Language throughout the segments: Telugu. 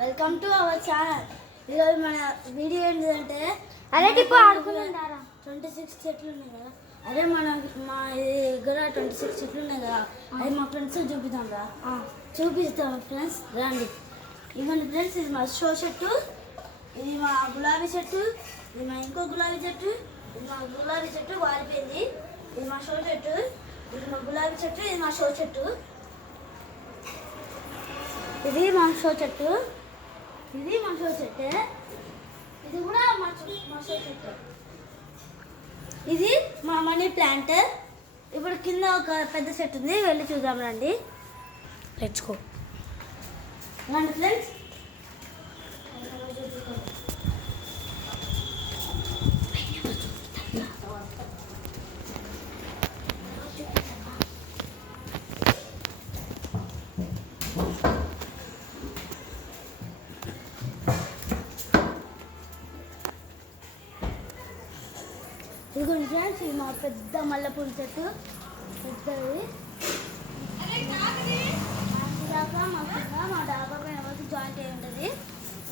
Welcome to our channel. ఈరోజు మన వీడియో ఏంటంటే ఆడుకుంటారా 26 చెట్లు ఉన్నాయి కదా. అదే మా దగ్గర 26 చెట్లు ఉన్నాయి కదా. అది మా ఫ్రెండ్స్ చూపిస్తాం ఫ్రెండ్స్, రండి. ఇవ్వండి ఫ్రెండ్స్, ఇది మా షో చెట్టు, ఇది మా గులాబీ చెట్టు, ఇది మా ఇంకో గులాబీ చెట్టు, ఇది మా గులాబీ చెట్టు వాడిపోయింది. ఇది మా షో చెట్టు, ఇది మా గులాబీ చెట్టు, ఇది మా షో చెట్టు, ఇది మా షో చెట్టు, ఇది మా షో చెట్టు, ఇది కూడా మా షో చెట్టు, ఇది మా మనీ ప్లాంట్. ఇప్పుడు కింద ఒక పెద్ద చెట్టు ఉంది, వెళ్ళి చూద్దాం రండి. Let's go. రండి ఫ్రెండ్స్. ఇదిగోండి ఫ్రెండ్స్, ఇది మా పెద్ద మల్లెపూల చెట్టు, పెద్దది. దాకా మా డాబా పైన వచ్చి జాయింట్ అయి ఉంటుంది.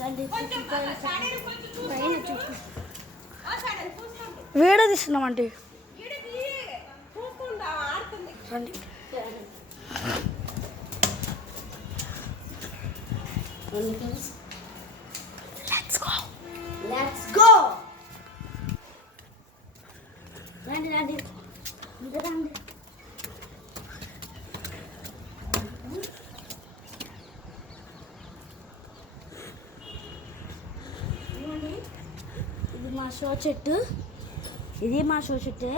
రండి పైన చూపి వీడియో తీస్తున్నామంటే రండి. Let's go. రండి రండి రండి. ఇది మా షో చెట్టు, ఇది మా షో చెట్టే.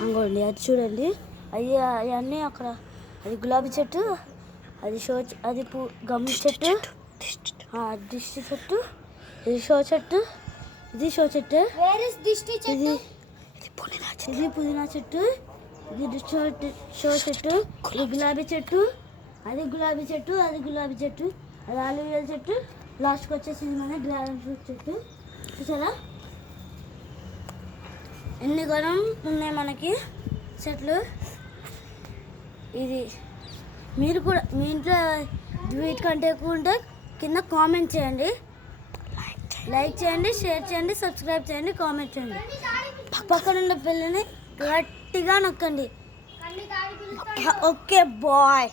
అంగోండి అది చూడండి, అవన్నీ అక్కడ. అది గులాబీ చెట్టు, అది షో, అది గమ్ చెట్టు, దిష్టి చెట్టు, ఇది షో చెట్టు, ఇది షో చెట్టు, ఇది ఇది పుదీనా చెట్టు, ఇది షో చెట్టు, ఇది గులాబీ చెట్టు, అది గులాబీ చెట్టు, అది గులాబీ చెట్టు, అది ఆలివేల చెట్టు, లాస్ట్కి వచ్చేసి ఇది మన డ్రాగన్ ఫ్రూట్ చెట్టు. చూసారా ఎన్ని గణం ఉన్నాయి మనకి చెట్లు. ఇది మీరు కూడా మీ ఇంట్లో వీటికంటే ఎక్కువ ఉంటే కింద కామెంట్ చేయండి, లైక్ చేయండి, షేర్ చేయండి, సబ్స్క్రైబ్ చేయండి, కామెంట్ చేయండి. పక్కన ఉన్న పిల్లని గట్టిగా నొక్కండి. Okay bye.